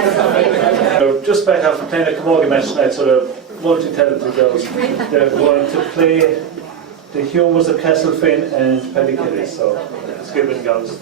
They're just back after playing a camogie match tonight, so they're multi-talented girls. They're going to play the Humours of Castlefin and Paddy Kelly, so let's give it girls.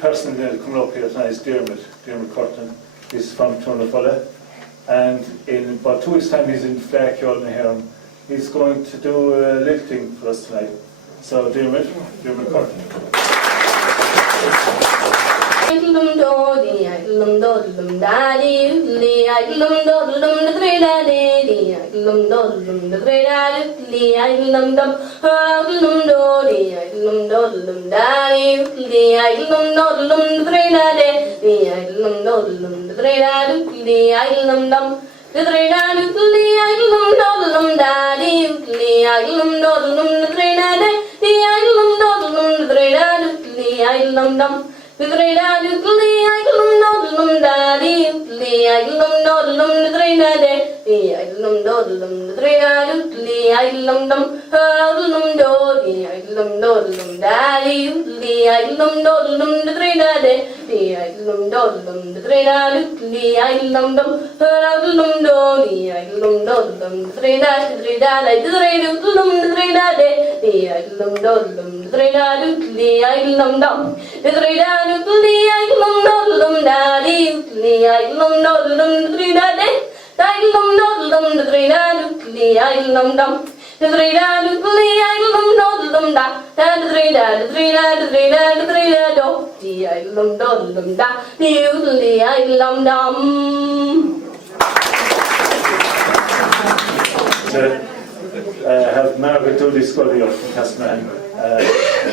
Person coming up here tonight is Dermot Curtin. He's from Tunafulla, and in about 2 weeks' time he's in Flackyard in Heron. He's going to do a little thing for us tonight. So Dermot Curtin. Have Margaret Dooley Scully up from Castleman.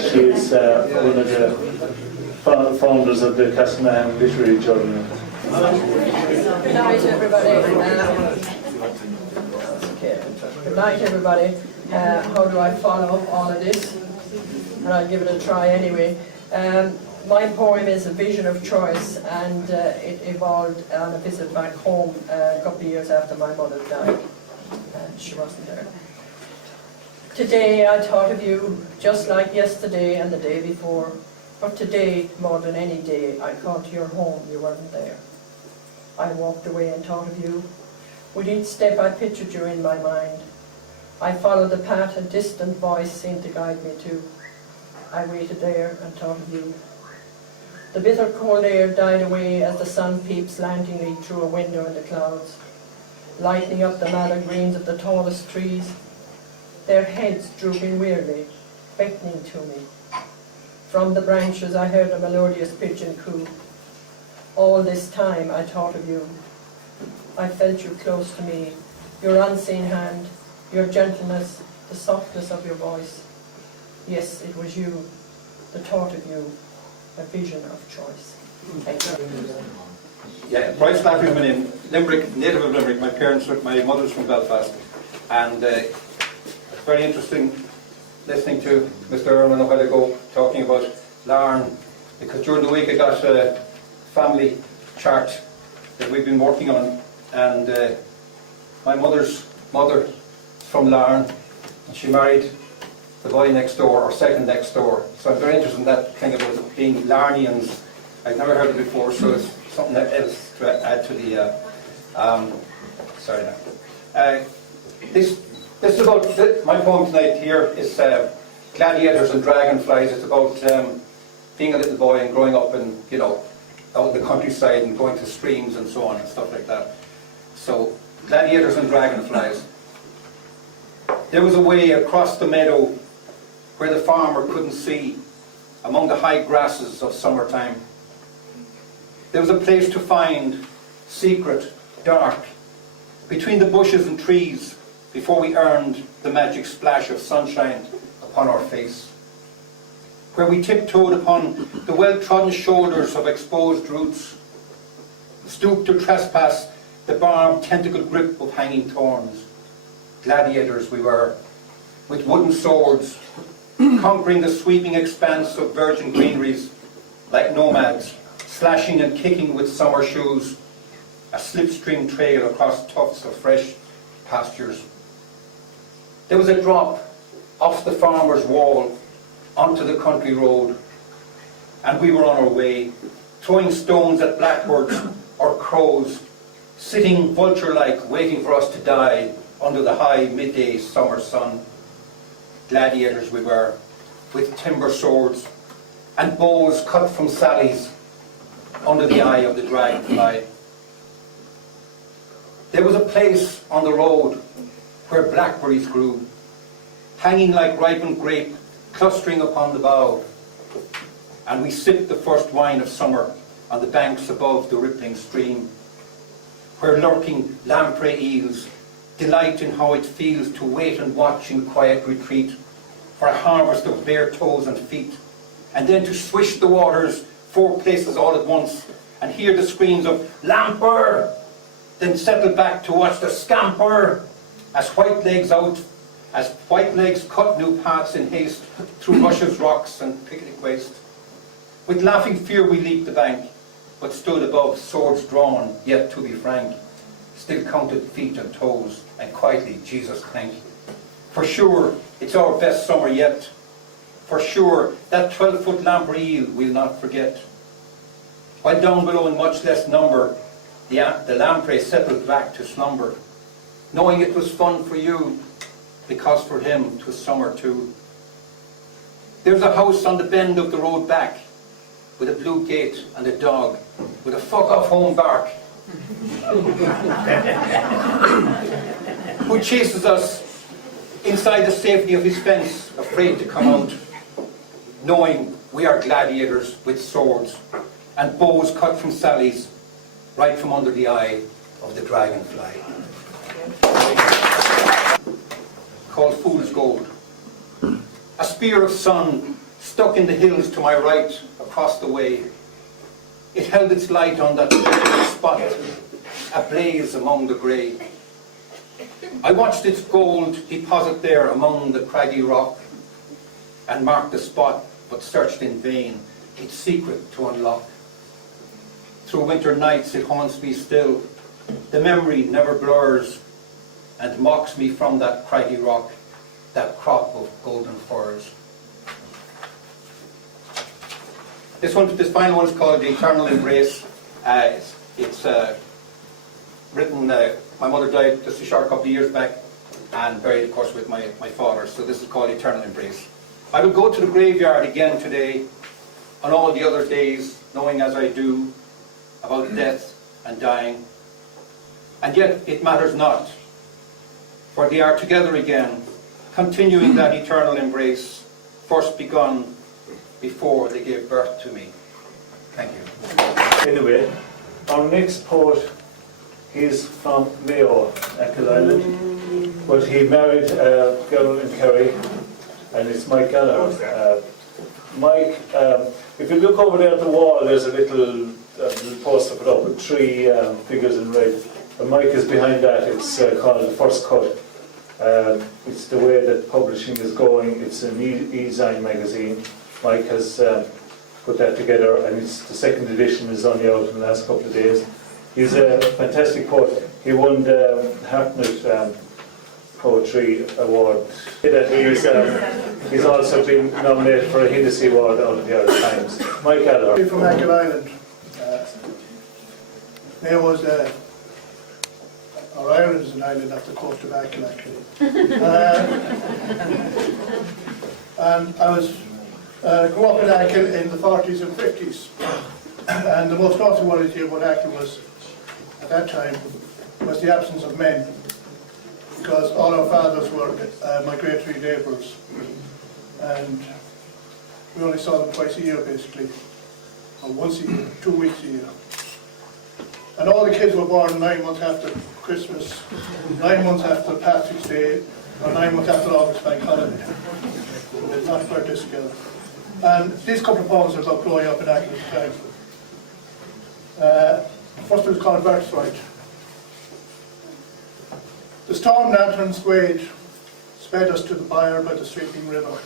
She's one of the founders of the Castleman Literary Journal. Good night, everybody. Good night, everybody. How do I follow all of this? And I'll give it a try anyway. My poem is A Vision of Choice, and it evolved on a visit back home a couple of years after my mother died. She wasn't there. Today I thought of you just like yesterday and the day before. But today, more than any day, I called to your home, you weren't there. I walked away and thought of you. With each step I pictured you in my mind. I followed the path a distant voice seemed to guide me to. I waited there and thought of you. The bitter cold air died away as the sun peeped slantingly through a window in the clouds, lighting up the mallard greens of the tallest trees, their heads drooping wearily, beckoning to me. From the branches I heard a melodious pigeon coo. All this time I thought of you. I felt you close to me, your unseen hand, your gentleness, the softness of your voice. Yes, it was you, the thought of you, a vision of choice. Thank you. Yeah, Bryce Lafferty was my name. Limerick, native of Limerick. My mother's from Belfast. And it's very interesting listening to Mr. Ehrman a while ago talking about Larne, because during the week I got a family chart that we've been working on, and my mother's mother is from Larne, and she married the boy next door, or second next door. So I'm very interested in that thing about being Larnians. I've never heard it before, so it's something else to add to the... sorry now. This is about... My poem tonight here is Gladiators and Dragonflies. It's about being a little boy and growing up in, you know, out in the countryside and going to streams and so on and stuff like that. So, Gladiators and Dragonflies. There was a way across the meadow where the farmer couldn't see, among the high grasses of summertime. There was a place to find, secret, dark, between the bushes and trees, before we earned the magic splash of sunshine upon our face. Where we tiptoed upon the well-trodden shoulders of exposed roots, stooped to trespass the barbed tentacle grip of hanging thorns. Gladiators we were, with wooden swords, conquering the sweeping expanse of virgin greeneries, like nomads, slashing and kicking with summer shoes, a slipstream trail across tufts of fresh pastures. There was a drop off the farmer's wall onto the country road, and we were on our way, throwing stones at blackbirds or crows, sitting vulture-like, waiting for us to die under the high midday summer sun. Gladiators we were, with timber swords and bows cut from sallies under the eye of the dragonfly. There was a place on the road where blackberries grew, hanging like ripened grape, clustering upon the bough, and we sipped the first wine of summer on the banks above the rippling stream, where lurking lamprey eels delight in how it feels to wait and watch in quiet retreat for a harvest of bare toes and feet, and then to swish the waters 4 places all at once and hear the screams of "Lamper!" then settle back to watch the scamper as white legs cut new paths in haste through rushes, rocks and picnic waste. With laughing fear we leaped the bank, but stood above, swords drawn, yet to be frank, still counted feet and toes, and quietly Jesus thank. For sure, it's our best summer yet. For sure, that 12-foot lamprey eel we'll not forget. While down below in much less number, the lamprey settled back to slumber, knowing it was fun for you, because for him 'twas summer too. There's a house on the bend of the road back, with a blue gate and a dog, with a fuck-off home bark, who chases us inside the safety of his fence, afraid to come out, knowing we are gladiators with swords and bows cut from sallies, right from under the eye of the dragonfly. Called Fool's Gold. A spear of sun stuck in the hills to my right, across the way. It held its light on that spot, ablaze among the grey. I watched its gold deposit there among the craggy rock, and marked the spot, but searched in vain, its secret to unlock. Through winter nights it haunts me still, the memory never blurs, and mocks me from that craggy rock, that crop of golden furs. This final one is called The Eternal Embrace. It's written, my mother died just a short couple of years back, and buried, of course, with my father, so this is called Eternal Embrace. I will go to the graveyard again today, on all the other days, knowing as I do about death and dying. And yet it matters not, for they are together again, continuing that eternal embrace, first begun before they gave birth to me. Thank you. Anyway, our next poet He's from Mayo, Achill Island, but he married a girl in Kerry, and it's Mike Gallagher. Mike, if you look over there at the wall, there's a little poster put up with 3 figures in red. And Mike is behind that. It's called The First Cut. It's the way that publishing is going. It's an e-zine magazine. Mike has put that together, and it's the 2nd edition is only out in the last couple of days. He's a fantastic poet. He won the Hartnett Poetry Award. He's also been nominated for a Hennessy Award out of the Irish Times. Mike Gallagher. I'm from Achill Island. Mayo was, or Ireland is an island off the coast of Achill, actually. And I was grew up in Achill in the 40s and 50s. And the most notable one here about Achill was, at that time, was the absence of men. Because all our fathers were migratory labourers. And we only saw them twice a year, basically. Or once a year, 2 weeks a year. And all the kids were born 9 months after Christmas, 9 months after Patrick's Day, or 9 months after August Bank Holiday. It's not birthdays together. And these couple of poems are about growing up in Achill at the time. First one was called Birthright. The storm lanterns swayed, sped us to the byre by the sweeping river.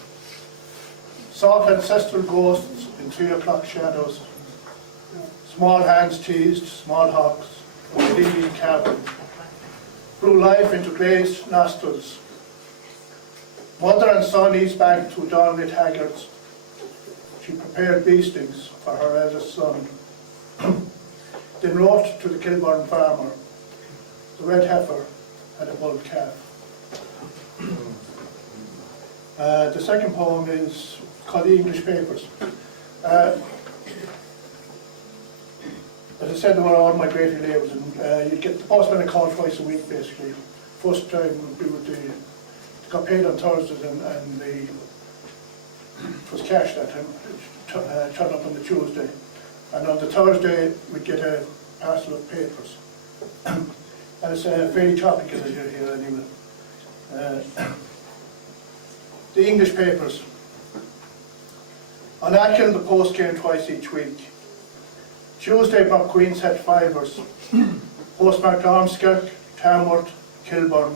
Soft ancestral ghosts in 3 o'clock shadows. Small hands teased, small hawks from the Indian cavern. Blew life into glazed nostrils. Mother and son eased back through dawnlit haggards. She prepared beastings for her eldest son. Then wrote to the Kilburn farmer, the red heifer had a bulled calf. The second poem is called The English Papers. As I said, there were all migratory labours, and you'd get the postman a call twice a week, basically. First time we would got paid on Thursdays, and it was cash that time. Turned up on the Tuesday, and on the Thursday we'd get a parcel of papers. And it's very topical as you're here anyway. The English papers. On Achill the post came twice each week. Tuesday brought Queen's Head fibres, postmarked Ormskirk, Tamworth, Kilburn.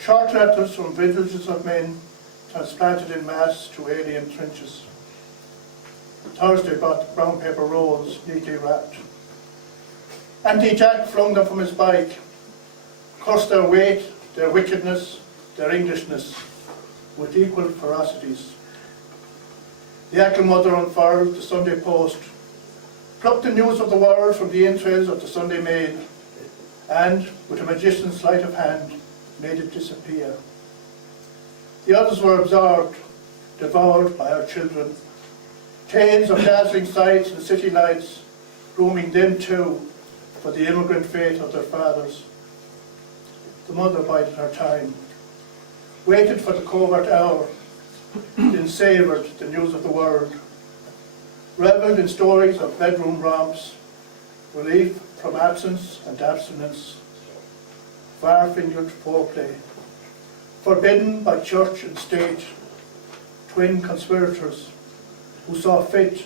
Short letters from villages of men transplanted in mass to alien trenches. Thursday brought brown paper rolls neatly wrapped. Andy Jack flung them from his bike, cursed their weight, their wickedness, their Englishness, with equal ferocities. The Achill mother unfurled the Sunday Post, plucked the news of the world from the entrails of the Sunday Mail, and, with a magician's sleight of hand, made it disappear. The others were absorbed, devoured by our children. Tales of dazzling sights and city lights, grooming them too for the immigrant fate of their fathers. The mother bided her time, waited for the covert hour, then savoured the news of the world, revelled in stories of bedroom romps, relief from absence and abstinence, far-fingered foreplay, forbidden by church and state, twin conspirators who saw fit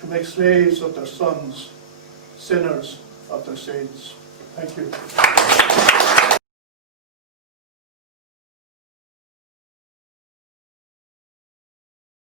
to make slaves of their sons, sinners of their saints. Thank you.